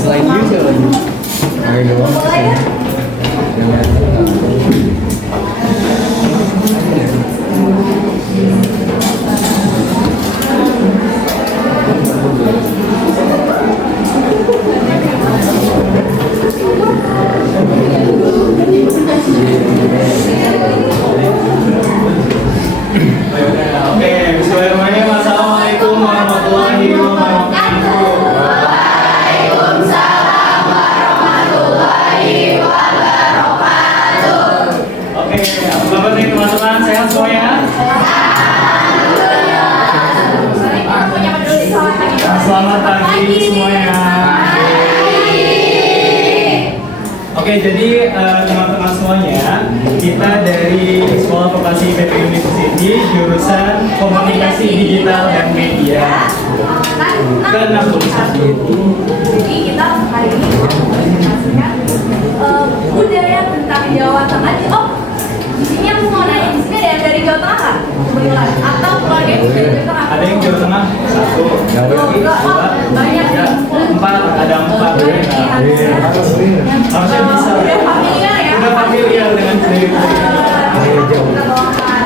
Selain juga lagi. Oke, doang. Oke, bismillahirrahmanirrahim. Assalamualaikum warahmatullahi wabarakatuh. Waalaikumsalam warahmatullahi wabarakatuh. Oke, apa kabar nih teman-teman? Sehat semuanya? Selamat pagi semuanya. Oke, jadi teman-teman semuanya, kita dari Sekolah Vokasi IPB University, jurusan Komunikasi Digital dan Media. Ke-61. Jadi kita hari ini mau mempresentasikan budaya tentang Jawa Tengah. Oh, di sini aku mau nanya, di sini ada yang dari Jawa Tengah nggak? Kebetulan atau keluarga yang dari Jawa Tengah? Ada yang Jawa Tengah? 1, 2, banyak 4, ada 4. Harusnya bisa. Udah familiar ya? Udah familiar dengan budaya. Kita bawakan.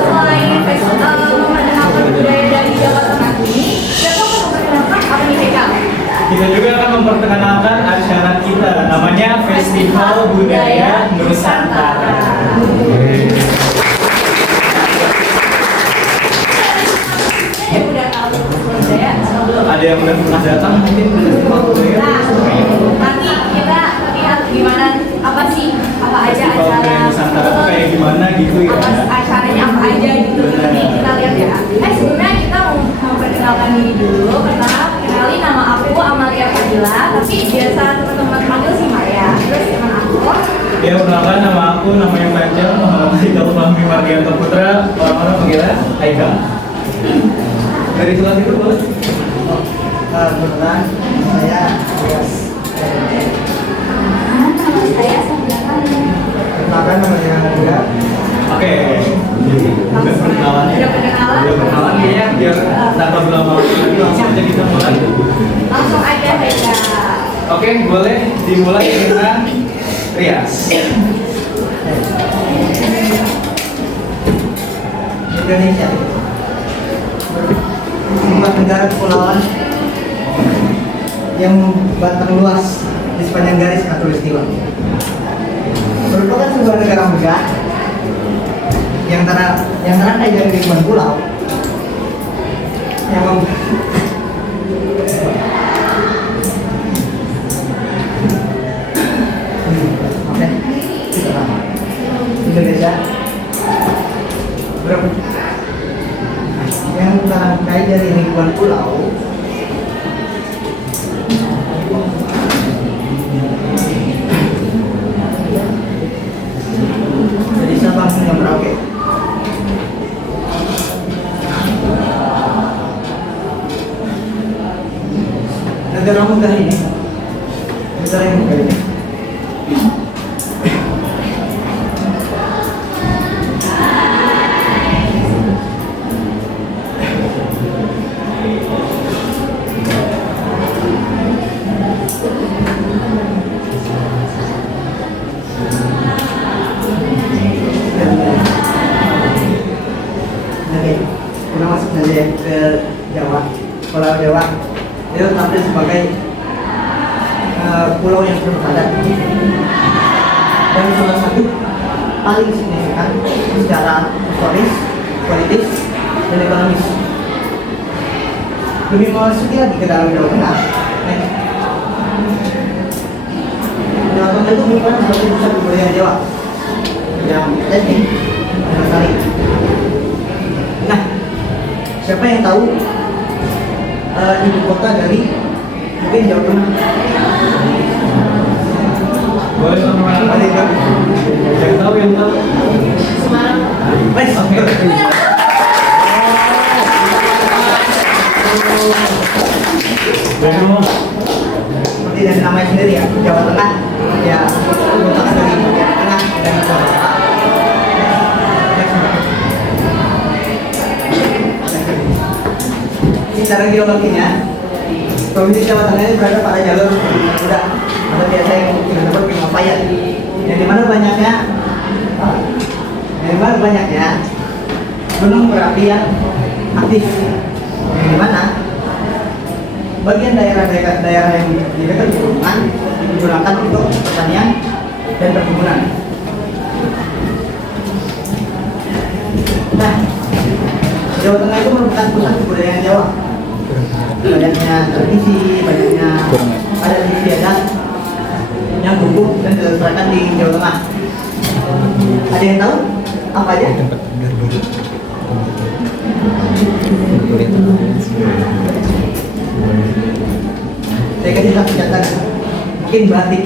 Selain memperkenalkan budaya dari Jawa Tengah ini, kita akan memperkenalkan apa nih Heka? Kita juga akan memperkenalkan acara kita, namanya Festival Budaya Nusantara. Yang udah tahu budaya sebelum. Ada yang udah pernah datang mungkin ke Festival Budaya? Nah, nanti kita lihat gimana, apa sih, apa aja Festival Budaya acara Nusantara tuh kayak gimana gitu ya? apa acaranya apa aja gitu. Nanti kita lihat ya. Sebelumnya kita mau memperkenalkan diri dulu. Pertama, kenalin nama aku Amalia Fadila, tapi biasa teman-teman panggil sih Maya. Terus teman aku Ya, perkenalkan nama aku, namanya panjang Muhammad Haikal Fahmi Mardianto Putra. Orang-orang panggilnya Haikal. Dari sebelah itu boleh? Kebetulan saya Rias. saya sebenarnya Perkenalkan namanya Nadia. Oke, jadi udah perkenalan ya? Udah perkenalan? Udah perkenalan ya, biar tanpa berlama-lama lagi langsung aja kita mulai. langsung aja Heka. Oke, boleh dimulai dengan Rias. Indonesia sebuah negara kepulauan yang membentang luas di sepanjang garis khatulistiwa. Merupakan sebuah negara megah yang terakhir dari ribuan pulau yang Oke, kita lama. Indonesia berapa? Yang terakhir dari ribuan pulau dari Sabang hingga Merauke. Negara megah ini, negara yang megah ini Oke, kita masuk saja ke Jawa. Pulau Jawa itu tampil sebagai pulau yang terpadat dan salah satu paling signifikan secara historis, politis, dan ekonomis. Lebih memasuki lagi ke dalam Jawa Tengah. Jawa Tengah itu bukan sebagai pusat kebudayaan Jawa yang etnik dan lestari. Nah, siapa yang tahu ibu kota dari mungkin Jawa Tengah? Boleh teman-teman apa nih, Kak? Yang tahu, yang tahu. Semarang. Wes, Oke. Beno. seperti dari namanya sendiri ya, Jawa Tengah ya merupakan dari bagian tengah dan Jawa Tengah. Secara geologinya Provinsi Jawa Tengah ini berada pada jalur muda atau biasa yang kita sebut Pingapaya, yang dimana banyaknya gunung berapi yang aktif, yang dimana bagian daerah yang di dekat pegunungan digunakan untuk pertanian dan perkebunan. Nah, Jawa Tengah itu merupakan pusat kebudayaan Jawa. Banyaknya tradisi, banyaknya adat istiadat yang tumbuh dan dilestarikan di Jawa Tengah. Ada yang tahu apa aja? Saya kasih satu catatan, mungkin batik.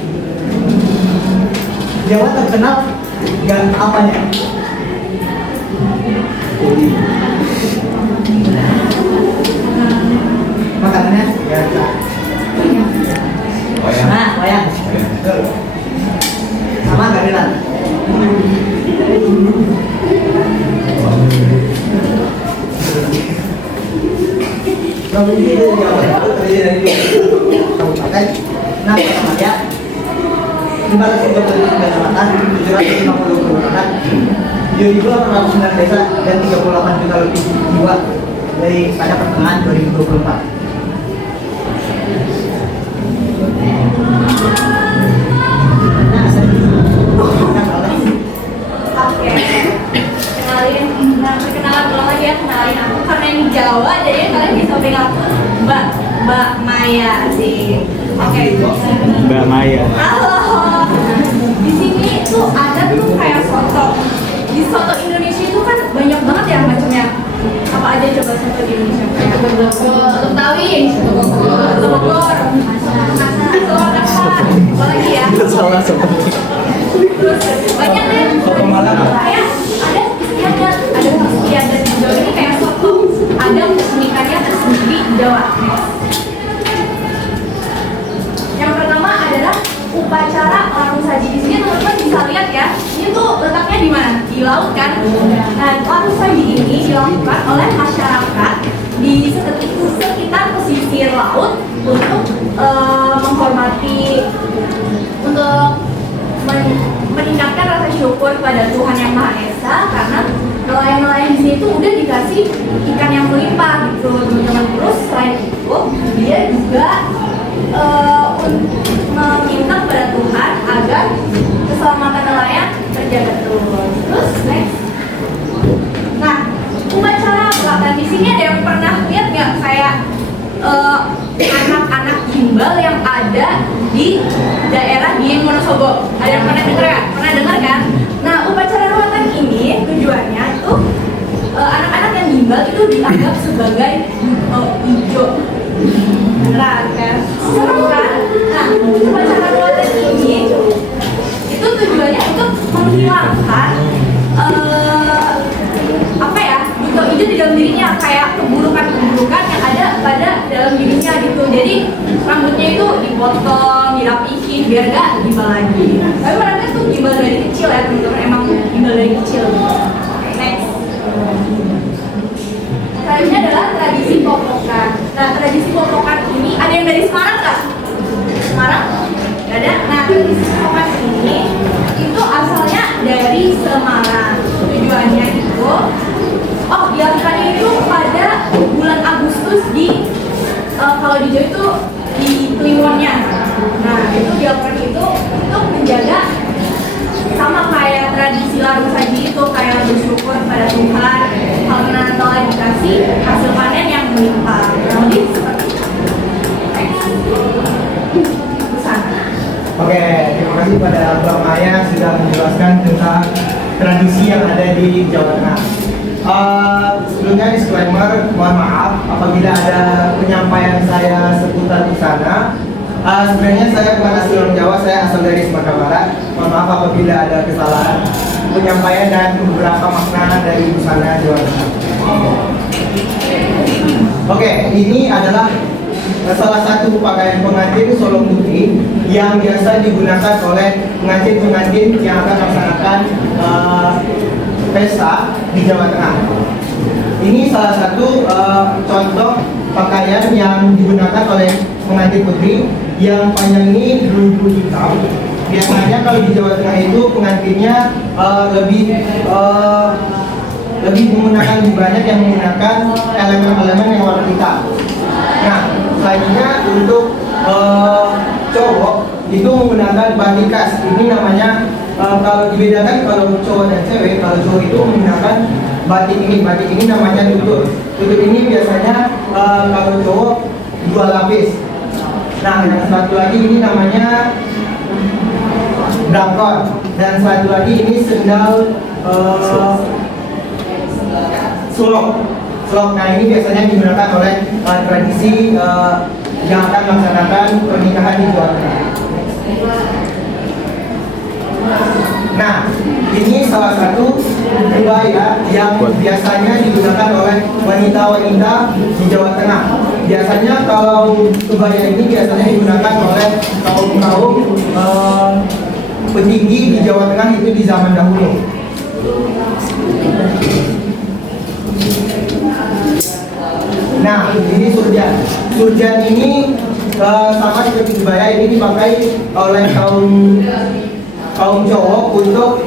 Jawa terkenal dengan apanya? Makanannya? Wayang. Nah, wayang. Betul. Sama gamelan. Provinsi Jawa Tengah terdiri dari 2 kabupaten, 6 kota, 529 kecamatan, 750 kelurahan, 7.809 desa, dan 38 juta lebih jiwa dari pada pertengahan 2024. Nah, Oke. Kenalin, perkenalan ulang lagi ya, kenalin aku karena ini Jawa, jadi kalian bisa panggil aku Mbak Maya sih. Oke. Mbak Maya. Halo. Di sini tuh ada tuh kayak soto. Di soto Indonesia itu kan banyak banget ya macamnya. Apa aja coba soto di Indonesia? Kayak soto Betawi, soto Bogor, soto Makassar, apa lagi ya? Salah sobat. Terus banyak deh. Soto Malang. Kayak ada istiadat di Jawa ini kayak soto. Ada keunikannya tersendiri di Jawa. Yang pertama adalah upacara larung saji. Di sini teman-teman bisa lihat ya. Ini tuh letaknya di mana? Di laut kan? Nah, larung saji ini dilakukan oleh masyarakat di sekitar pesisir laut untuk menghormati, untuk meningkatkan rasa syukur pada Tuhan Yang Maha Esa karena nelayan-nelayan di sini tuh udah dikasih ikan yang melimpah gitu teman-teman. Terus selain itu dia juga meminta kepada Tuhan agar keselamatan nelayan terjaga terus. Terus next. Nah, upacara apa? Nah, di sini ada yang pernah lihat nggak kayak anak-anak gimbal yang ada di daerah Dieng Wonosobo? Ada yang pernah dengar ya? Pernah dengar kan? Nah, upacara ruatan ini tujuannya itu anak-anak yang gimbal itu dianggap sebagai hijau. Beneran kan? Seru kan? Nah, upacara ruatan ini itu tujuannya untuk menghilangkan apa ya, buto hijau di dalam dirinya, kayak keburukan-keburukan yang ada pada dalam dirinya gitu. Jadi rambutnya itu dipotong, dirapihin biar gak gimbal lagi. Tapi mereka tuh gimbal dari kecil ya teman-teman, emang gimbal dari kecil. Next. Selanjutnya adalah tradisi popokan. Nah, tradisi popokan ini ada yang dari Semarang nggak? Semarang? Gak ada. Nah, tradisi popokan ini itu asalnya dari Semarang. Tujuannya itu, dilakukannya itu pada bulan Agustus di kalau di Jawa itu di Kliwonnya. Nah, itu dilakukan itu untuk menjaga, sama kayak tradisi larung saji itu, kayak bersyukur pada Tuhan karena telah dikasih hasil panen yang melimpah. Jadi seperti itu. Oke, terima kasih pada Mbak Maya sudah menjelaskan tentang tradisi yang ada di Jawa Tengah. Sebelumnya disclaimer, mohon maaf apabila ada penyampaian saya seputar busana. Sebenarnya saya bukan asli orang Jawa, saya asal dari Sumatera Barat. Mohon maaf apabila ada kesalahan penyampaian dan beberapa makna dari busana Jawa Tengah. Oke, ini adalah salah satu pakaian pengantin Solo Putih yang biasa digunakan oleh pengantin-pengantin yang akan melaksanakan pesta di Jawa Tengah. Ini salah satu contoh pakaian yang digunakan oleh pengantin putri yang panjang ini dulu hitam. Biasanya kalau di Jawa Tengah itu pengantinnya lebih menggunakan lebih banyak yang menggunakan elemen-elemen yang warna hitam. Nah, selanjutnya untuk cowok itu menggunakan batik khas. Ini namanya kalau dibedakan kalau cowok dan cewek, kalau cowok itu menggunakan batik ini. Batik ini namanya tutut. Tutut ini biasanya kalau cowok 2 lapis. Nah, yang satu lagi ini namanya brangkon, dan satu lagi ini sendal slok. Nah, ini biasanya digunakan oleh tradisi yang akan melaksanakan pernikahan di Jawa Tengah. Nah, ini salah satu kebaya yang biasanya digunakan oleh wanita-wanita di Jawa Tengah. Biasanya kalau kebaya ini biasanya digunakan oleh kaum petinggi di Jawa Tengah itu di zaman dahulu. Nah, ini surjan. Surjan ini sama seperti kebaya, ini dipakai oleh kaum cowok untuk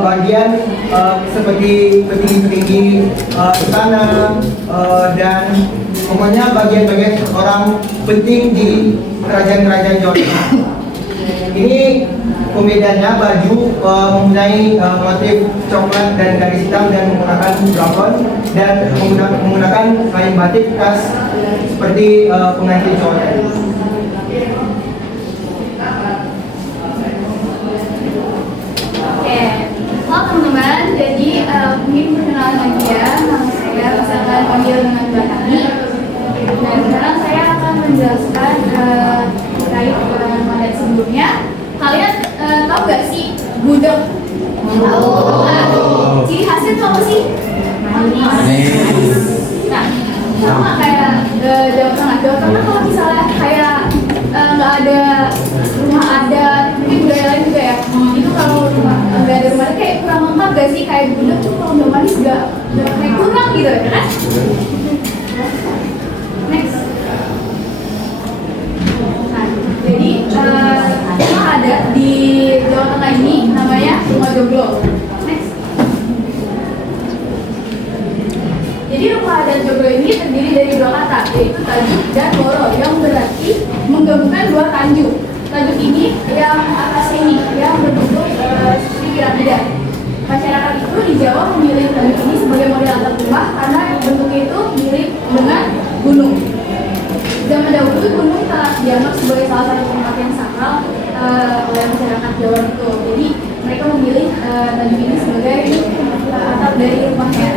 bagian seperti petinggi-petinggi istana dan pokoknya bagian-bagian orang penting di kerajaan-kerajaan Jawa Tengah. Ini pembedanya baju mempunyai motif coklat dan garis hitam dan menggunakan brangkon dan menggunakan kain batik khas seperti pengantin cowok tadi. Oke, halo teman-teman. Jadi mungkin perkenalan lagi ya. Nama saya misalkan panggil dengan Mbak Tami. Dan sekarang saya akan menjelaskan terkait materi sebelumnya. Kalian tahu gak sih gudeg? Tahu. Nah, ciri khasnya itu apa sih? Manis. Nah, sama kayak Jawa Tengah. Jawa Tengah kalau misalnya kayak nggak ada rumah adat, mungkin budaya lain juga ya. Itu kalau nggak ada rumah adat kayak kurang lengkap gak sih? Kayak gudeg tuh kalau nggak manis nggak kayak kurang gitu ya kan? Next. Nah, jadi rumah adat di Jawa Tengah ini namanya Rumah Joglo. Next. Jadi rumah adat Joglo ini terdiri dari 2 kata, yaitu tajuk dan loro, yang berarti menggabungkan 2 tajuk. Tajuk ini yang atas ini yang berbentuk seperti piramida. Masyarakat itu di Jawa memilih tajuk ini sebagai model atap rumah karena bentuknya itu mirip dengan gunung. Zaman dahulu gunung telah dianggap sebagai salah satu tempat yang sakral oleh masyarakat Jawa itu. Jadi mereka memilih tajuk ini sebagai atap dari rumahnya.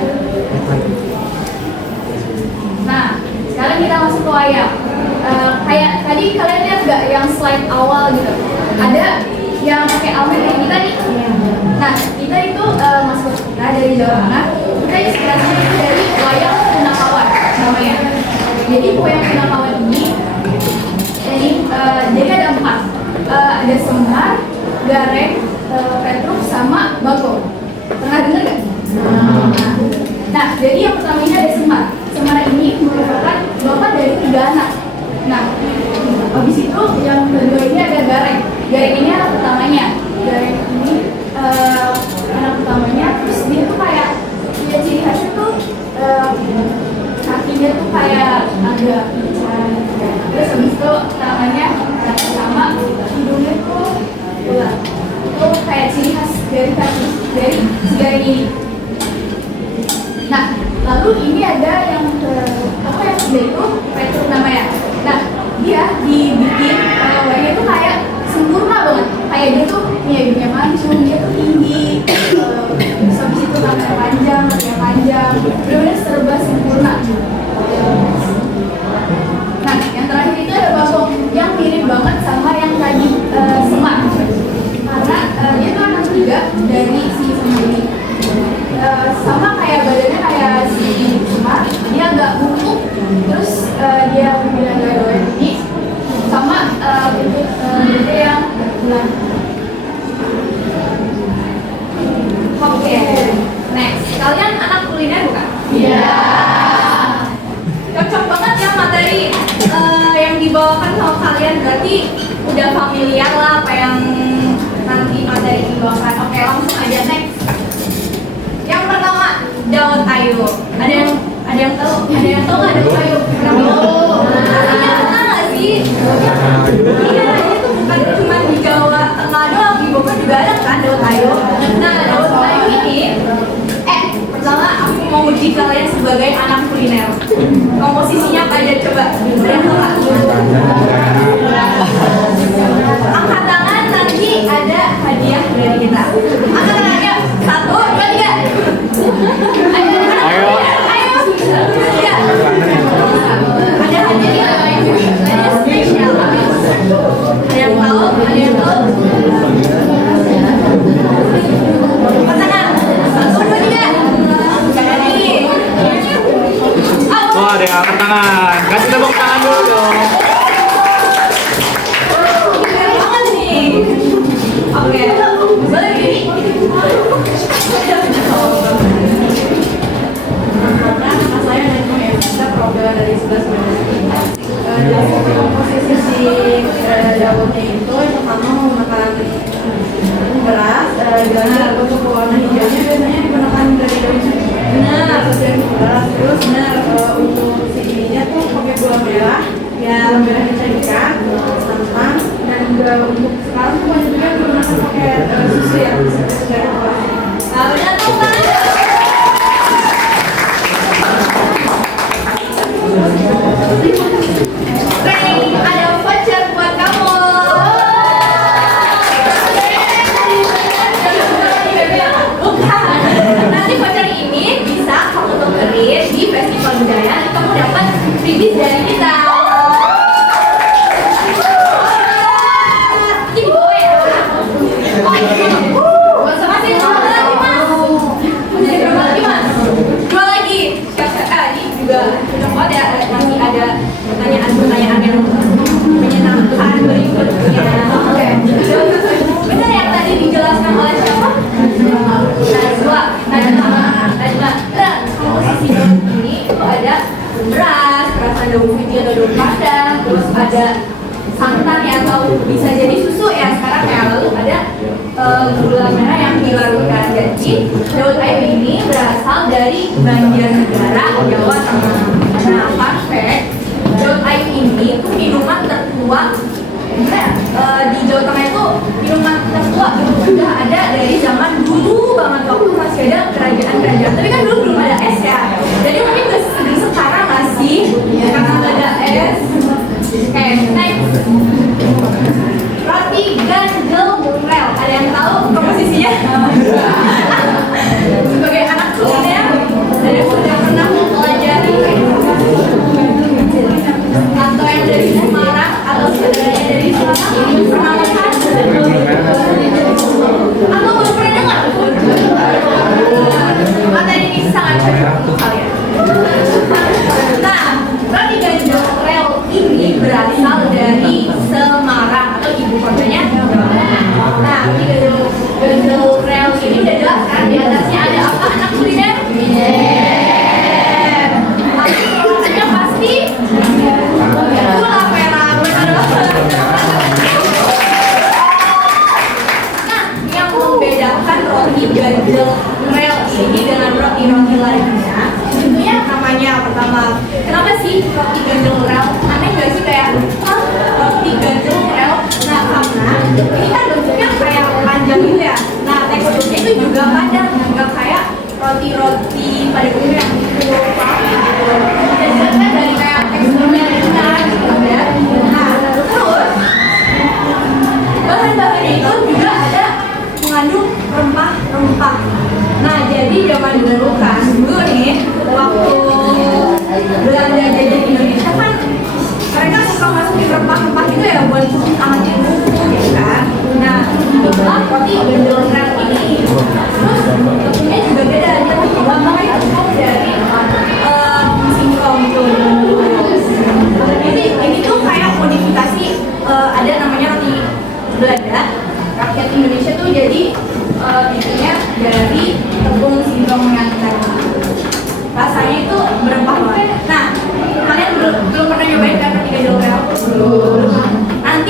Nah, sekarang kita masuk ke wayang. Kayak tadi kalian lihat gak yang slide awal gitu? Ada yang pakai almet kayak kita nih. Nah, kita itu masuk dari Jawa Tengah. Kita inspirasinya itu dari wayang Punakawan namanya. Jadi wayang Punakawan ini jadi ada 4. Ada Semar, Gareng, Petruk, sama Bagong. Pernah dengar gak? Nah, jadi yang pertama ini ada Semar. Semar ini merupakan bapak dari 3 anak. Nah, habis itu yang kedua ini ada Gareng. Gareng ini anak pertamanya. Gareng ini anak pertamanya. Terus dia tuh kayak ciri khasnya tuh kakinya tuh kayak agak pincang. Terus habis itu tangannya sama, hidungnya tuh bulat. Itu kayak ciri khas dari kaki dari si Gareng ini. Nah, lalu ini ada yang ketiga itu Petruk namanya. Nah, dia dibikin wayangnya tuh kayak sempurna banget. Kayak dia tuh hidungnya mancung, dia tuh tinggi. Terus habis itu tangannya panjang, kakinya panjang. Bener-bener serba sempurna. Nah, yang terakhir itu ada Bagong yang mirip banget sama yang tadi Semar. Karena dia tuh anak ketiga dari si Semar ini. Sama kayak badannya kayak si Semar, dia agak bungkuk, terus dia berarti udah familiar lah apa yang nanti materi dibawakan. Oke, langsung aja next. Yang pertama, daun ayu. Ada yang tahu? Ada yang tahu nggak daun ayu? Artinya pernah nggak sih? Iya, itu bukan cuma di Jawa Tengah doang, di Bogor juga ada kan daun ayu. Nah, daun ayu ini, pertama aku mau uji kalian sebagai anak kuliner. Komposisinya apa aja coba? Ada yang tahu nggak? Angkat tangan, nanti ada hadiah dari kita. Angkat tangan, yuk. 1, 2, 3. Ayo. Ya. Ada hadiah, hadiah spesial. Ada yang tahu? Ada yang tahu? Angkat tangan. 1, 2, 3. Jadi. Wah, ada yang angkat tangan. Kasih tepuk tangan dulu dong. Oke, boleh gini. Karena nama saya dari kita program dari 11 dari komposisi si daunnya itu yang pertama menggunakan beras, dan untuk warna hijaunya biasanya digunakan dari daun benar, beras. Terus benar untuk si ininya tuh pakai gula merah, ya merah dicairkan, santan, dan juga untuk sekarang tuh banyak juga digunakan pakai susu ya, dari bawah. Nah, benar tuh kan? Oke, ada voucher buat kamu. Bukan. Nanti voucher ini bisa kamu tukerin di Festival Budaya dan kamu dapat freebies dari kita. Ini bawa ya? Masih dua lagi, Mas. Masih ada berapa lagi, Mas? 2 lagi. Ini juga ada nanti ada pertanyaan yang menyenangkan berikutnya. Oke. Benar yang tadi dijelaskan oleh siapa? Najwa. Dan komposisi daun ini itu ada beras, ada daun putih atau daun padang, terus ada santan ya atau bisa jadi susu ya sekarang ya, lalu ada gula merah yang dilarutkan. Jadi daun ayu ini berasal dari Banjarnegara, Jawa Tengah. Nah, fun fact, daun ayu ini tuh minuman tertua. Di Jawa Tengah itu minuman tertua itu sudah ada dari zaman dulu banget, waktu masih ada kerajaan-kerajaan. Tapi kan dulu belum ada es ya. Jadi mungkin sekarang nggak sih karena nggak ada es. Oke, next. Roti ganjel rel. Ada yang tahu komposisinya? Sebagai anak kuliner, ada yang sudah pernah mempelajari atau yang dari Semarang atau saudaranya dari Semarang pernah makan? Atau belum pernah dengar? Materi ini sangat cocok untuk kalian. Nah, roti ganjel rel ini berasal dari Semarang atau ibu kotanya. Nah, roti ganjel rel ini udah jelas kan di atasnya ada apa anak kuliner? Lalu pasti gula merah, benar banget. Nah, yang membedakan roti ganjel rel ini dengan roti-roti lainnya, tentunya namanya pertama. Kenapa sih roti ganjel rel? Aneh nggak sih kayak roti ganjel rel? Nah, karena ini kan bentuknya kayak panjang gitu ya. Nah, teksturnya itu juga padat, nggak kayak roti-roti pada umumnya yang itu dan juga kan dari kayak teksturnya ringan gitu ya. Nah, terus bahan-bahannya itu juga ada mengandung rempah-rempah. Nah, jadi zaman dulu kan dulu nih waktu Belanda jajah Indonesia kan mereka suka masukin rempah-rempah gitu ya buat angetin bumbu gitu kan. Nah, roti ganjel rel ini terus bentuknya juga beda, dia gambarnya tepung dari singkong gitu. Ini tuh kayak modifikasi, ada namanya roti Belanda, rakyat Indonesia tuh jadi bikinnya dari tepung singkong yang tadi. Rasanya itu berempah banget. Nah, kalian belum pernah nyobain kan roti ganjel rel? Nanti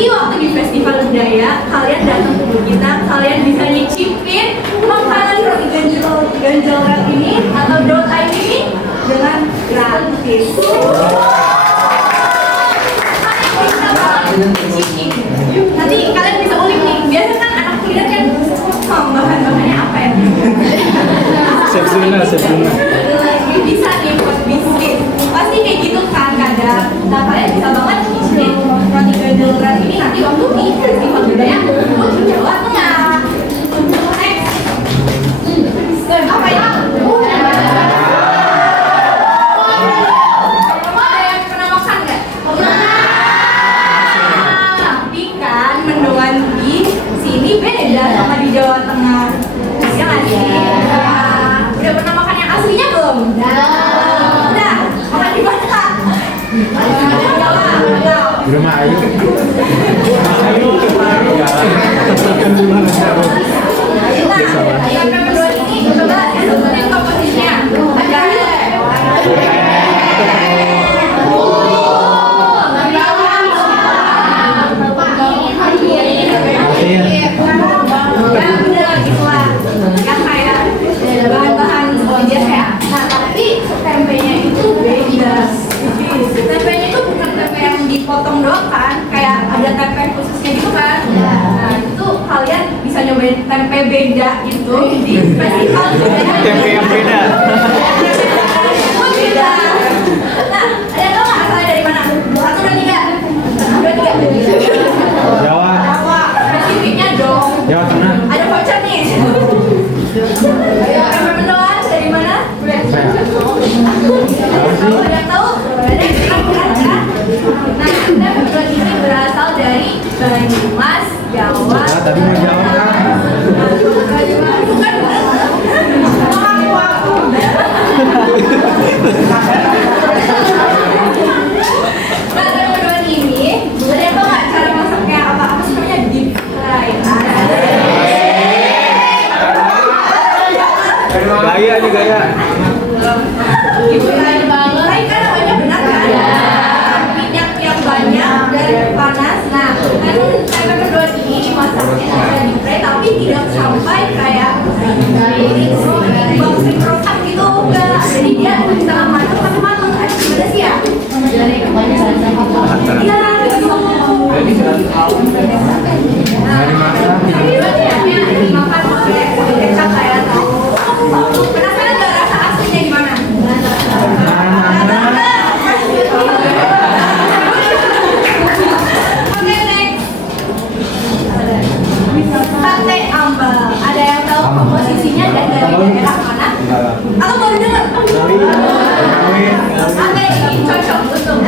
Nanti kalian bisa ulik nih. Biasanya kan anak kuliah kan bahan-bahannya apa ya? Sepsuna. Bisa nih buat biskuit. Pasti kayak gitu kan kadang. Nah kalian bisa banget bikin roti gandel ini nanti waktu di festival budaya untuk Jawa Tengah. Next. Apa ya? Ada yang pernah makan nggak? Tapi kan mendoan di sini beda sama di Jawa Tengah. Ya nggak sih? Udah pernah makan yang aslinya belum? Udah. Makan di mana? Jawa. Di rumah Ayu. Nah, sampai mendoan ini coba sebutin komposisinya. Ada bahan-bahan biasa ya. Nah tapi tempenya itu beda. Tempenya itu bukan tempe yang dipotong doang kan, kayak ada tempe khususnya gitu kan. Nah itu kalian bisa nyobain tempe beda itu di festival Tempe yang beda. Oh, beda. Nah ada yang tau nggak asalnya dari mana? 1, 2, 3. Jawa. Jawa. Spesifiknya dong. Jawa Tengah. Ada voucher nih. Tempe mendoan dari mana? Saya. Kalau ada yang tahu? Ada yang kan? Nah, tempe mendoan ini berasal dari Banyumas, Jawa. Tapi mau Jawa kan? Bukan. Aku. Nah, tempe mendoan ini, ada yang tahu nggak cara masaknya apa? Apa sih namanya? Deep fry. Gaya nih gaya. Difry banget, kan namanya benar kan? Minyak yang banyak dan panas. Nah, kan tempe mendoan ini masaknya bisa difry tapi tidak sampai kayak boxing croissant gitu, enggak. Jadi dia bisa matang tapi matang. Gimana sih ya? Iya, gitu. Nah, ini bagiannya dimakan pakai kecap kayak tahu. Penasaran nggak rasa aslinya gimana? Oke, next. Sate ambal. Ada yang tahu komposisinya dan dari daerah mana? Atau baru dengar? Oke, ini cocok untuk.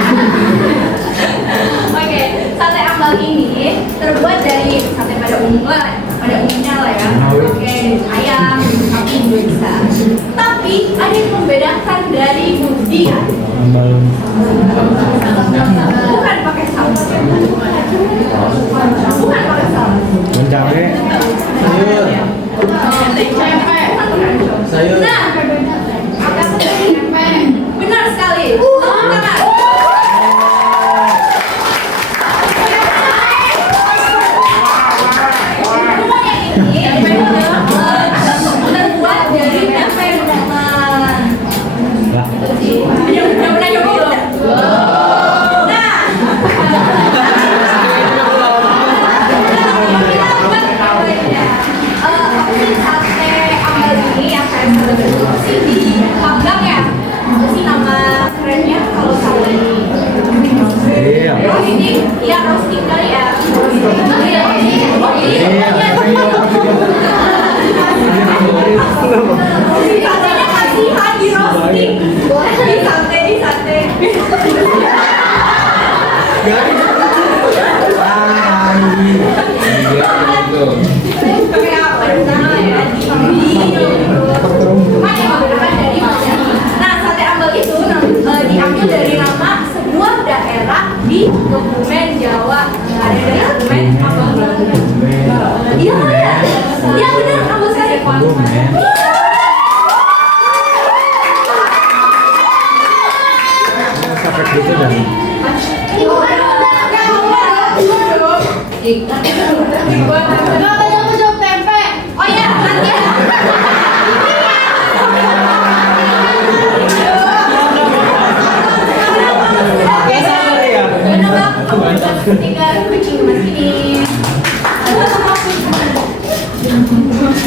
Oke, sate ambal ini terbuat dari sate pada umumnya lah ya. Oke, ayam, sapi juga bisa. Tapi ada yang membedakan dari Budi. Bukan pakai saus. Bukan pakai saus. Mencari. Sayur. Nah, benar sekali. Tepuk tangan. Terbuat dari tempe mendoan. Udah pernah coba belum? Nah, sate ambal ini yang saya sebut sih di Panggang ya. Itu sih nama kerennya kalau sate. Iya. Roasting, ya roasting kali ya. Oh iya. Satenya kasihan di roasting. Di sate. Kayak pernah ya Nah, sate ambal itu diambil dari nama sebuah daerah di Kebumen, Jawa. Ada dari Kebumen, ambal. Iya, iya benar ambal sekali. Sampai gitu dan. Aku jawab tempe. Oh iya, nanti ya. tinggal kucing mas ini.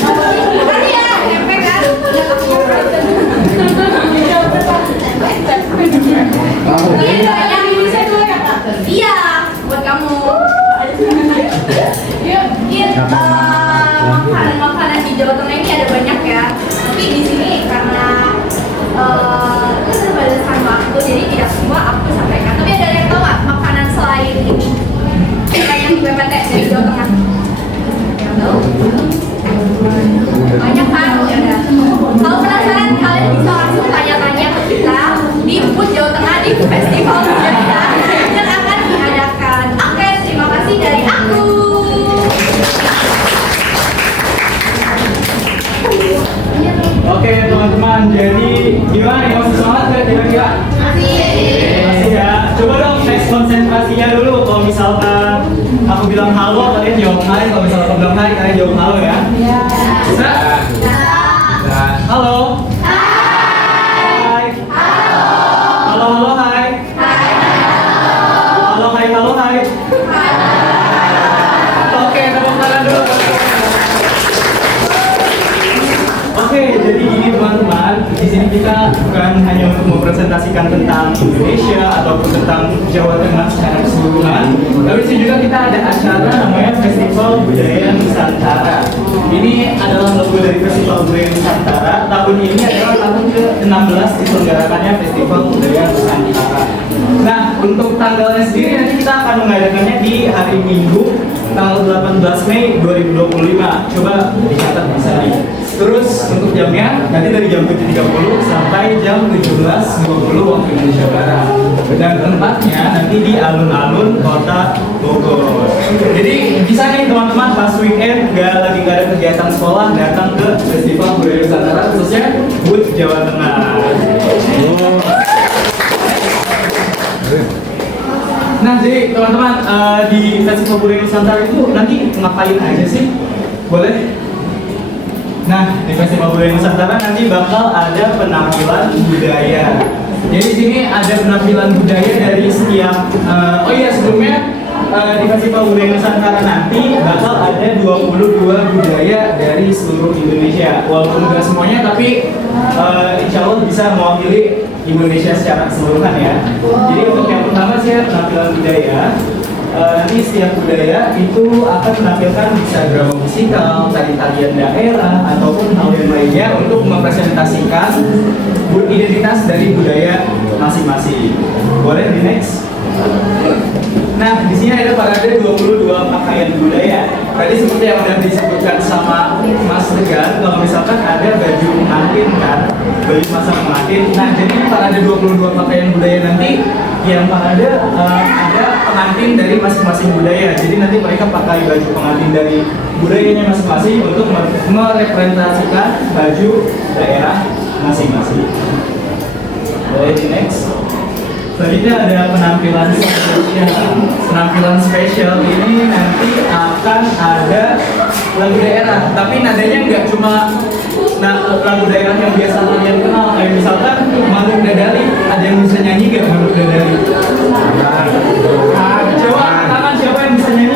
Makasih ya, MP kan? Udah kamu Iya, doanya bisa dulu ya kak? Iya, buat kamu. Makanan-makanan di Jawa Tengah ini ada banyak ya. Tapi di sini karena keterbatasan waktu, jadi tidak semua aku sampaikan. Tapi ada yang tahu nggak makanan selain ini? Yang di PPT dari Jawa Tengah. Yang tahu? Banyak kan? Ya udah. Kalau penasaran kalian bisa langsung tanya-tanya ke kita di Bud Jawa Tengah di Festival Budaya yang akan diadakan. Oke, terima kasih dari aku. Oke teman-teman, jadi gimana nih, masih semangat gak kira-kira? Masih ya. Coba dong next konsentrasinya dulu. Kalau misalkan aku bilang halo, kalian jawab hai. Kalau misalkan aku bilang hai, kalian jawab halo ya. Bisa? Halo. Hai. Halo halo hai. Halo hai halo hai. Oke, tepuk tangan dulu. Oke, jadi gini teman-teman, di sini kita bukan hanya untuk mempresentasikan tentang Indonesia ataupun tentang Jawa Tengah secara keseluruhan, tapi di sini juga kita ada acara namanya Festival Budaya Nusantara. Ini adalah logo dari Festival Budaya Nusantara. Tahun ini adalah tahun ke-16 diselenggarakannya Festival Budaya Nusantara. Nah, untuk tanggalnya sendiri nanti kita akan mengadakannya di hari Minggu, tanggal 18 Mei 2025. Coba dicatat bisa nih. Terus untuk jamnya nanti dari jam 7.30 sampai jam 17.20 waktu Indonesia Barat. Dan tempatnya nanti di alun-alun Kota Bogor. Jadi bisa nih teman-teman pas weekend nggak ada kegiatan sekolah datang ke Festival Budaya Nusantara khususnya Bud Jawa Tengah. Nah jadi teman-teman di Festival Budaya Nusantara itu nanti ngapain aja sih? Boleh? Nah, di Festival Budaya Nusantara nanti bakal ada penampilan budaya. Jadi di sini ada penampilan budaya dari setiap sebelumnya di Festival Budaya Nusantara nanti bakal ada 22 budaya dari seluruh Indonesia. Walaupun nggak semuanya, tapi insya Allah bisa mewakili Indonesia secara keseluruhan ya. Jadi untuk yang pertama sih penampilan budaya. Nanti setiap budaya itu akan menampilkan bisa drama musikal, tari-tarian daerah, ataupun hal yang lainnya untuk mempresentasikan identitas dari budaya masing-masing. Boleh di next? Nah, di sini ada parade 22 pakaian budaya. Tadi seperti yang sudah disebutkan sama Mas Tegar, kalau misalkan ada baju pengantin kan, baju masa pengantin. Nah, jadi parade 22 pakaian budaya nanti yang parade ada pengantin dari masing-masing budaya. Jadi nanti mereka pakai baju pengantin dari budayanya masing-masing untuk merepresentasikan baju daerah masing-masing. Boleh di next? Selanjutnya ada penampilan spesial. Penampilan spesial ini nanti akan ada lagu daerah, tapi nadanya nggak cuma lagu daerah yang biasa kalian kenal. Kayak misalkan Manuk Dadali, ada yang bisa nyanyi nggak Manuk Dadali? Coba tangan siapa yang bisa nyanyi?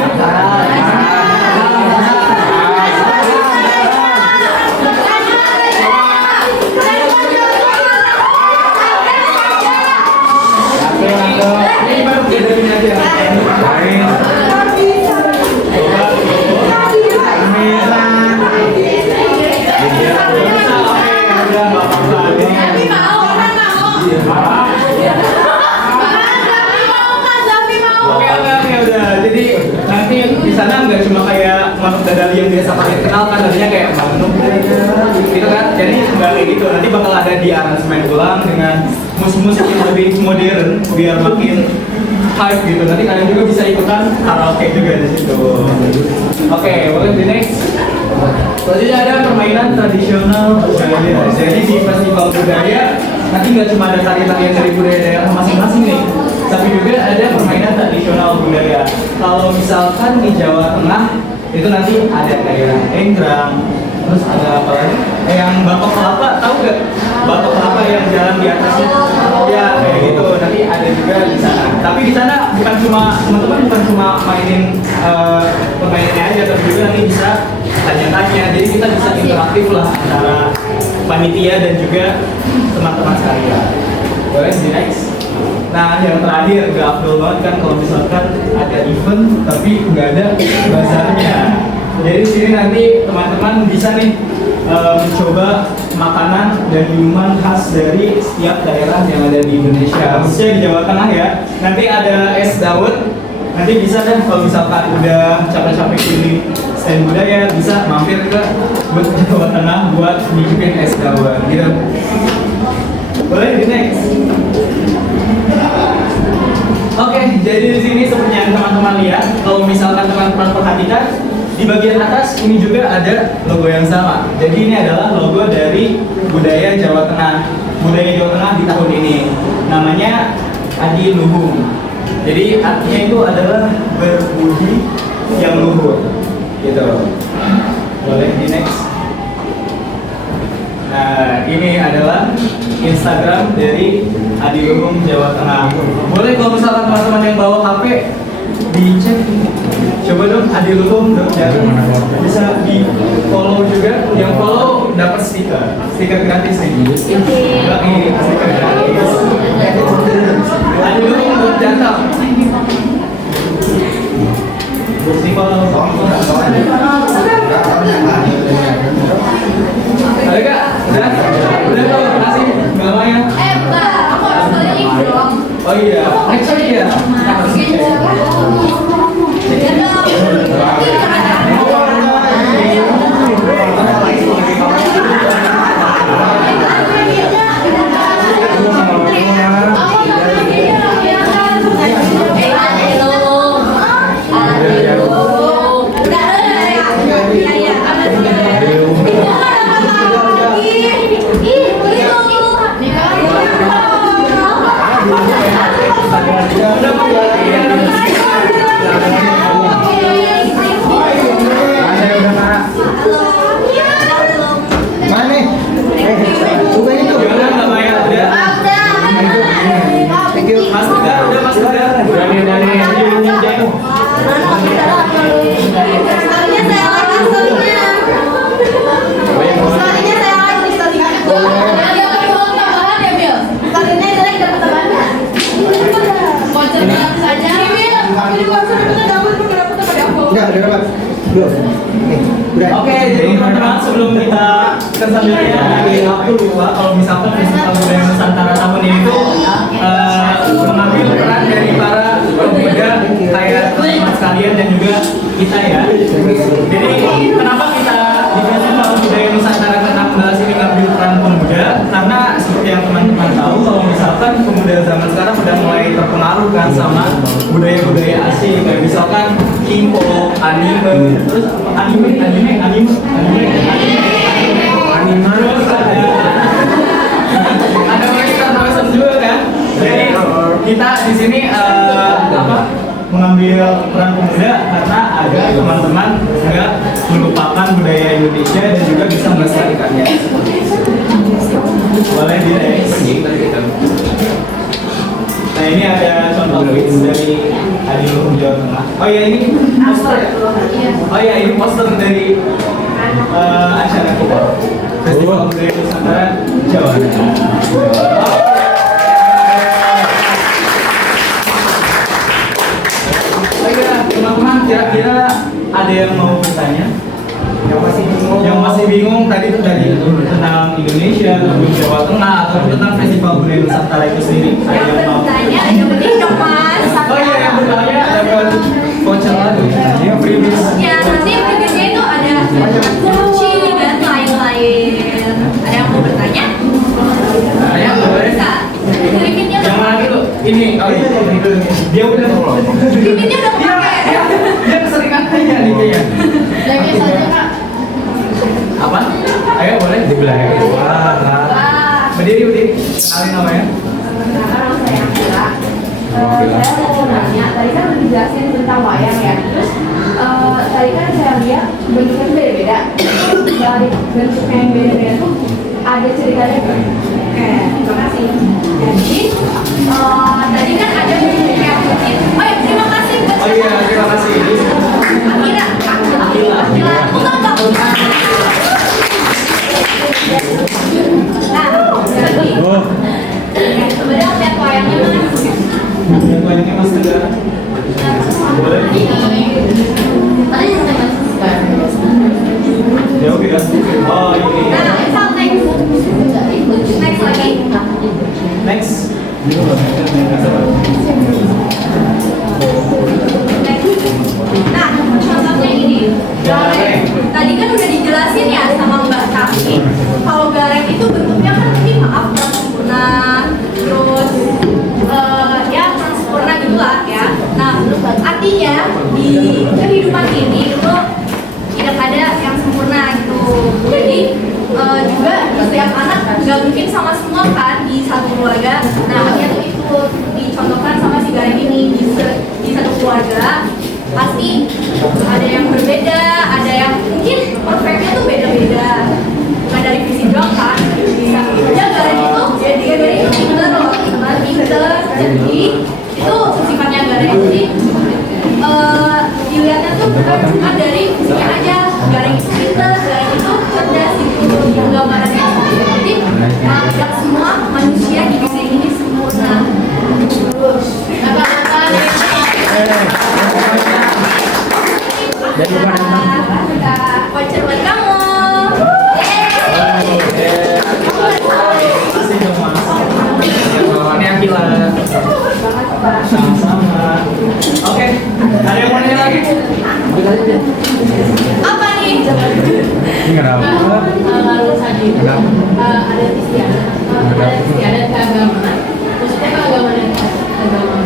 Ini Manuk Dadali aja. Jadi nanti di sana nggak cuma kayak Manuk Dadali yang biasa kalian kenal kan, adanya kayak Manuk Dadali gitu kan. Jadi nggak kayak gitu, nanti bakal ada di aransemen ulang dengan musik-musik yang lebih modern biar makin hype gitu. Nanti kalian juga bisa ikutan karaoke juga di situ. Oke, boleh di next. Selanjutnya ada permainan tradisional budaya. Jadi di festival budaya nanti nggak cuma ada tari-tarian dari budaya daerah masing-masing nih, tapi juga ada permainan tradisional budaya. Kalau misalkan di Jawa Tengah itu nanti ada kayak enggrang, Terus ada apa lagi? Yang batok kelapa, tahu nggak? Batok kelapa yang jalan di atasnya. Ya kayak gitu. Nanti ada juga di sana. Tapi di sana bukan cuma teman-teman bukan cuma mainin permainannya aja, tapi juga nanti bisa tanya-tanya. Jadi kita bisa interaktif lah antara panitia dan juga teman-teman sekalian. Boleh di next. Nah yang terakhir gak afdol banget kan kalau misalkan ada event tapi nggak ada bazarnya. Jadi di sini nanti teman-teman bisa nih mencoba makanan dan minuman khas dari setiap daerah yang ada di Indonesia, khususnya di Jawa Tengah ya. Nanti ada es dawet. Nanti bisa deh kalau misalkan udah capek-capek ini stand budaya bisa mampir ke Jawa Tengah buat bikin es dawet gitu. Boleh di next. Oke, jadi di sini seperti yang teman-teman lihat, kalau misalkan teman-teman perhatikan di bagian atas ini juga ada logo yang sama. Jadi ini adalah logo dari budaya Jawa Tengah. Budaya Jawa Tengah di tahun ini namanya Adi Luhung. Jadi artinya itu adalah berbudi yang luhur, gitu. Boleh di next. Nah, ini adalah Instagram dari Adi Luhung Jawa Tengah. Boleh kalau misalkan teman-teman yang bawa HP dicek. Coba dong Adi Luhung ya. Bisa di follow juga. Yang follow dapat stiker gratis nih. Ini stiker gratis. Adi Luhung datang. Di follow. Ada kak? Udah kalau kasih nggak mau ya? Mbak, aku harus balik dong. Oh iya, next week ya. Oke, jadi teman-teman sebelum kita ke selanjutnya, aku lupa kalau misalkan Festival Budaya Nusantara tahun ini itu mengambil peran dari para pemuda kayak teman sekalian dan juga kita ya. Jadi kenapa kita di Festival Budaya Nusantara ke-16 ini ngambil peran pemuda? Karena seperti yang teman-teman tahu kalau misalkan pemuda zaman sekarang udah mulai terpengaruh kan sama budaya-budaya asing, kayak misalkan K-pop, anime, terus anime, terus ada western fashion juga kan. Jadi kita di sini mengambil peran pemuda karena agar teman-teman nggak melupakan budaya Indonesia dan juga bisa melestarikannya. Boleh di next. Nah ini ada contoh quotes dari Adi Luhung Jawa Tengah. Oh ya ini poster ya? Oh ya ini poster dari acara kita Festival Budaya Nusantara Jawa Tengah. Oh iya teman-teman, kira-kira ada yang mau bertanya? Yang masih bingung tadi itu tadi tentang Indonesia, tentang Jawa Tengah, atau tentang Festival Budaya Nusantara itu sendiri. Yang bertanya, yang penting dong mas. Oh iya, yang bertanya dapat voucher lagi. Yang freebies. Ya nanti freebiesnya itu ada kunci dan lain-lain. Ada yang mau bertanya? Ada boleh. Bisa. Limitnya Yang mana itu? Ini. Oh iya. Dia udah. limitnya udah pakai. Dia keseringan tanya nih kayaknya. Lagi saja kak. Apa? Ayo boleh di belakang. Wah. Berdiri. Kenalin namanya. Nama saya Akila. Saya mau nanya, tadi kan udah dijelasin tentang wayang ya. Terus tadi kan saya lihat bentuknya beda-beda. dari bentuknya yang beda-beda tuh ada ceritanya kan? Oke, terima kasih. Jadi, tadi kan ada bentuknya putih. Oh ya, terima kasih buat Oh iya, terima kasih. Akira. Nah, lagi. Oh, Sebenarnya lihat wayangnya mas. Yang lainnya Mas Tegar. Boleh? Ya oke dah. Oh ini. Nah, misal next lagi. Next. Nah, contohnya ini. Gareng. Tadi kan udah dijelasin ya sama Mbak Taki. Kalau gareng itu bentuknya kan mungkin maaf kurang sempurna, terus ya kurang sempurna gitulah ya. Nah, artinya di kehidupan ini itu tidak ada yang sempurna gitu. Jadi juga setiap anak nggak mungkin sama semua kan di satu keluarga. Nah, makanya tuh itu dicontohkan sama si gareng ini di satu keluarga. Pasti ada yang berbeda, ada yang mungkin perfectnya tuh beda-beda. Bukan dari visi doang kan. Bisa aja gareng itu jadi itu pinter loh, teman pinter. Jadi itu sifatnya gareng ini. Dilihatnya tuh bukan cuma dari fisiknya aja. Gareng itu pinter, gareng itu cerdas gitu. Gambarannya jadi tidak semua manusia di dunia ini sempurna. dan bukan Voucher buat kamu. Kasih dong Mas. Ini Akila. Sama-sama. Oke. Ada yang mau nanya lagi? Apa nih? ini kenapa? Lalu saja Kenapa? ada istiadat keagamaan. Maksudnya keagamaan dan agama.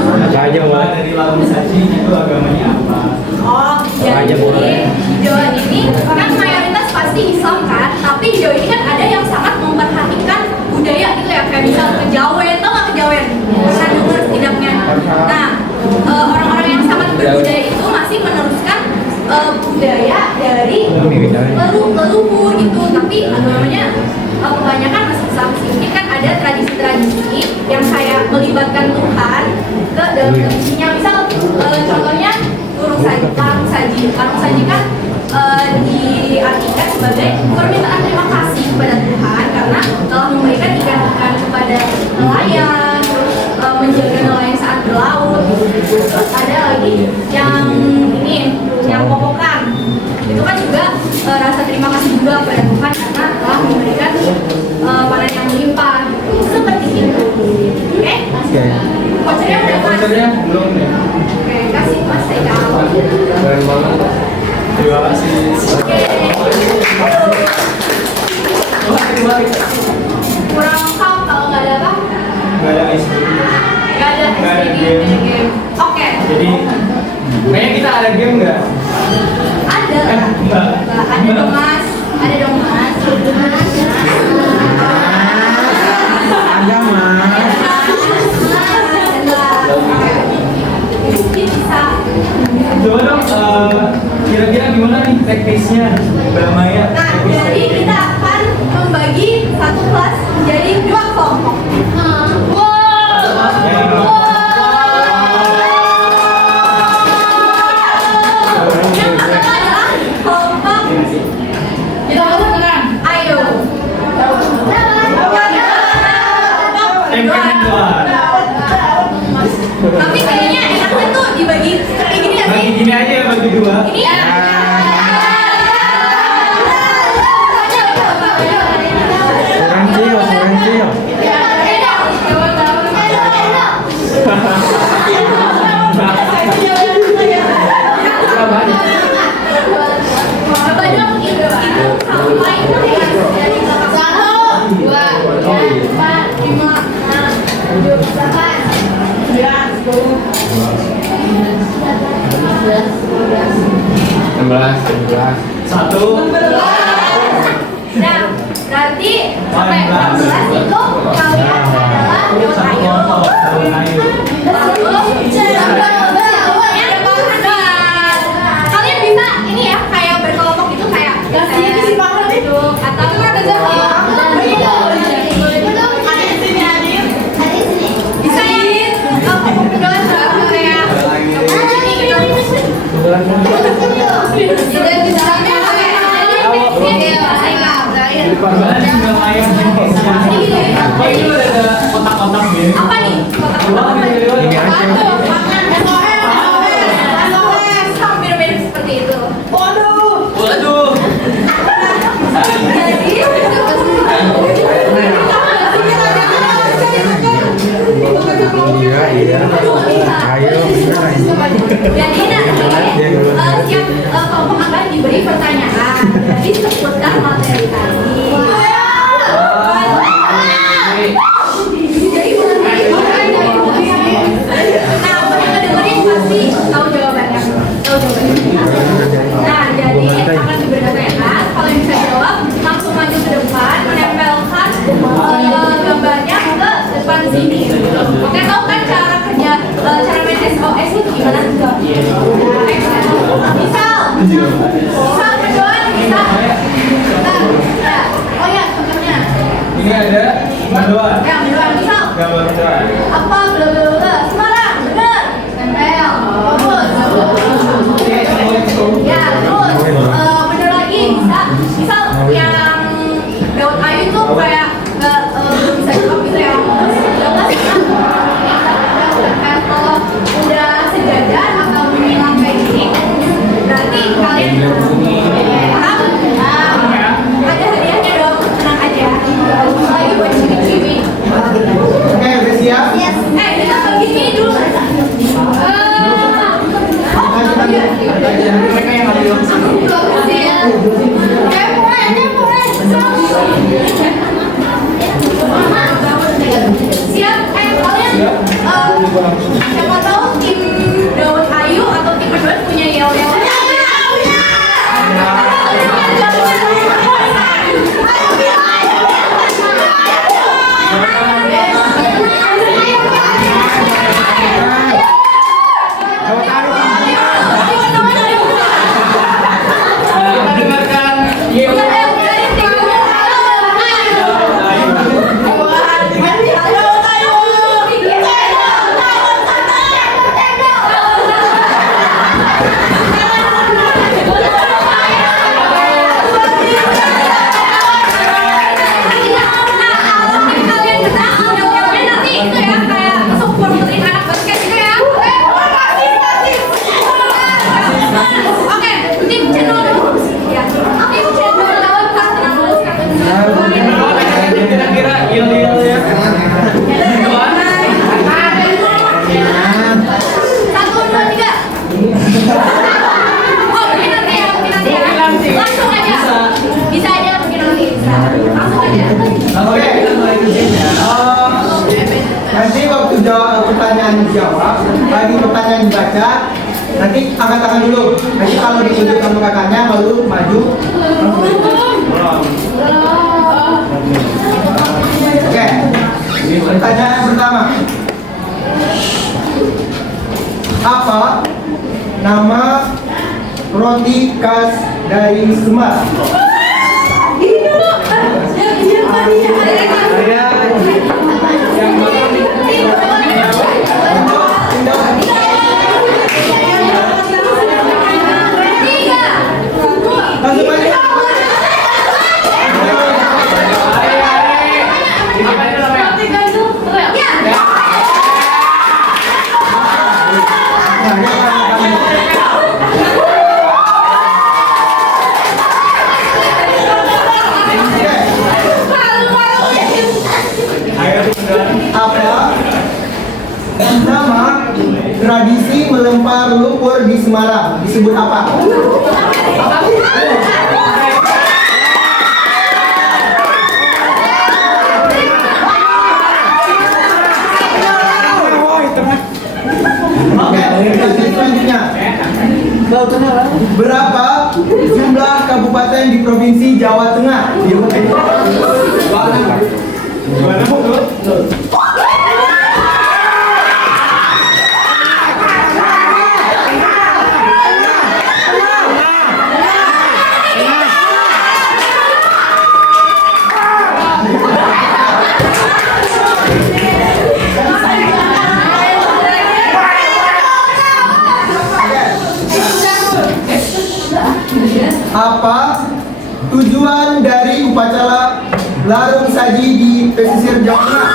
Apa aja, Coba Mbak? dari lagu saji itu agamanya apa? Oh, Apa aja boleh? hijauan ini kan mayoritas pasti Islam kan, tapi hijau ini kan ada yang sangat memperhatikan budaya gitu ya, kayak misal kejawen, tau nggak kejawen? Pernah dengar setidaknya. Nah, orang-orang yang sangat berbudaya itu masih meneruskan budaya dari leluhur gitu, tapi namanya kebanyakan masih Islam sih. Ini kan ada tradisi-tradisi yang kayak melibatkan Tuhan ke dalam tradisinya. Misal contohnya parung saji kan diartikan sebagai permintaan terima kasih kepada Tuhan karena telah memberikan ikan-ikan kepada nelayan, terus menjaga nelayan saat berlaut. Terus ada lagi yang ini yang kokokan, itu kan juga rasa terima kasih juga kepada Tuhan karena telah memberikan panen yang melimpah gitu. Seperti itu. Oke? Oke. Vouchernya udah Mas. Vouchernya belum ya? Oke, kasih Mas Eka. Keren banget. Terima kasih. Oke. Kurang lengkap kalau nggak ada apa? Nggak ada ice cream. Nggak ada Nggak ada SPG, game. nggak ada game. Oke. Jadi, kayaknya kita ada game nggak? Ada. Enggak. Ada dong Mas. Ada dong Mas. Agama. Mungkin bisa. Coba dong, kira-kira gimana nih teknisnya Mbak Maya? Nah, jadi kita akan membagi satu kelas menjadi 2 kelompok. Yang pertama adalah kelompok ayo. Yang kedua, Tapi kayaknya enaknya tuh dibagi kayak gini ya bagi sih? gini aja ya bagi dua. Ini ya. Surencil. Coba dong itu sampai dari belakang. 1, 2, 3, 4, 5, 6, 7, 8, 9, 10, 1. Nah, berarti sampai 16 itu kalian adalah daun ayu. Daun ayu. Kalian bisa ini ya kayak berkelompok itu kayak Jadi nanti setiap kelompok akan diberi pertanyaan. Jadi sebutkan materi tadi. Jadi nah, yang ngedengerin pasti tahu jawabannya. Nah, jadi akan diberi pertanyaan. Kalau yang bisa jawab, langsung maju ke depan, menempelkan gambarnya ke depan sini. Oke, tahu kan cara kerja cara main SOS itu gimana? Misal berdoa bisa. Ya. Oh ya, contohnya. Ini ada mendoan. Ya, berdoa misal. Gambar mendoan. Apa bla Semarang, benar. Tempel. Bagus. Ya, terus bener lagi bisa. Misal yang Daud Ayu tuh kayak nggak bisa jawab gitu ya. Kalau udah sejajar atau menyilang kayak gini, berarti kalian paham? Nah, ada hadiahnya dong, tenang aja. Lagi buat ciwi-ciwi. Oke, udah siap? Kita begini dulu. Mereka yang ada yang Siap, kalian siapa tahu tim Daud Ayu atau tim Daud punya yel-yel? kita dengarkan. Kira-kira yel-yelnya. Satu, dua, tiga. Oh, mungkin nanti ya. Langsung aja. Bisa aja mungkin nanti. Langsung aja. Oke. Nanti waktu pertanyaan dijawab, lagi pertanyaan dibaca, nanti angkat tangan dulu. Nanti kalau ditunjuk sama kakaknya baru maju. Oke. Pertanyaan pertama. Apa nama roti khas dari Semarang? Langsung aja. Apa nama tradisi melempar lumpur di Semarang disebut apa? Oke, selanjutnya. Berapa jumlah kabupaten di provinsi Jawa Tengah? Apa tujuan dari upacara larung saji di pesisir Jawa Tengah?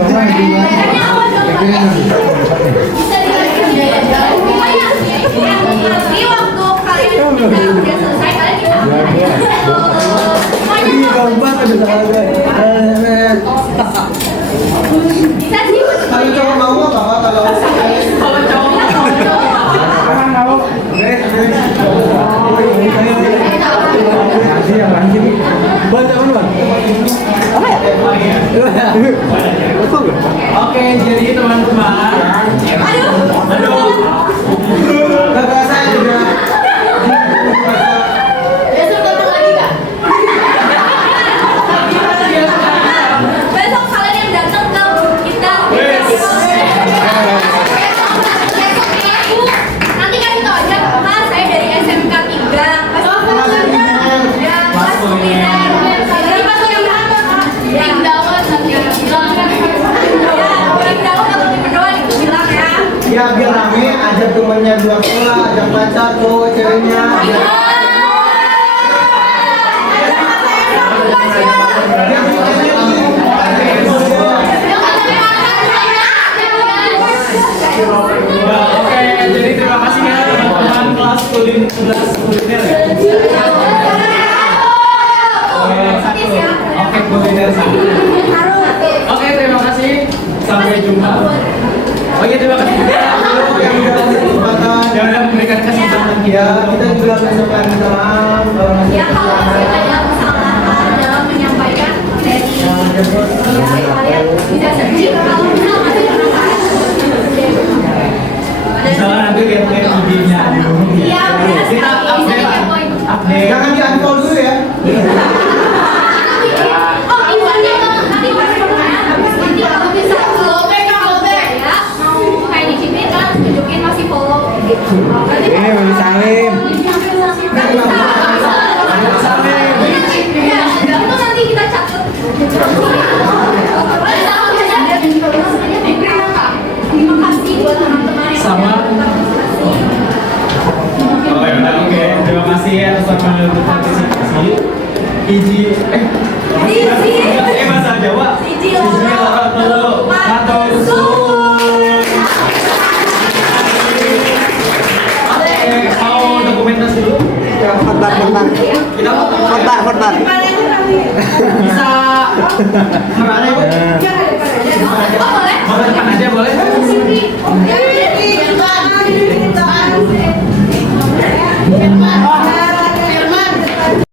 Kayaknya awal dong. Bisa dilanjutin ya. Pokoknya nanti waktu kalian udah selesai kalian bisa bisa sih. Kalau cowok mau apa kalau Kalau cowok Oke, jadi teman-teman. Aduh. kakak saya juga Besok datang lagi nggak? Besok kalian yang datang ke kita nanti kasih tau aja mas saya dari SMK 3 pas ya pas kuliner jadi pas yang Yang dapat nanti. ya paling dalam kalau di berdoa itu bilang ya ya biar rame ajak temannya dua sekolah ajak pacar cowok ceweknya Oke, jadi terima kasih ya teman-teman kelas kuliner 11 kuliner ya. Oke, kuliner satu. Oke, terima kasih. Sampai jumpa. Oke, terima kasih juga yang udah kasih kesempatan yang udah memberikan kesempatan ya kita juga besok minta maaf kalau masih ya kalau masih ada kesalahan dalam menyampaikan materi ya kalian bisa searching kalau misal masih penasaran misalnya nanti lihat-lihat IG-nya dulu. iya benar Kita sekali update. jangan di unfollow dulu ya oh infonya nanti nanti kalau bisa follow back ya mau kayak dicipin kan tunjukin masih follow gitu berarti Masih salim. ya itu nanti kita catat terima kasih buat teman-teman yang Sama. Oh ya udah, oke. Terima kasih ya atas waktunya untuk partisipasi. Bahasa Jawa. Siji loro telu matur suwun. Oke, mau dokumentasi dulu? Kita foto. Bisa merana ibu? oh boleh Mau ke depan aja boleh? ya jadi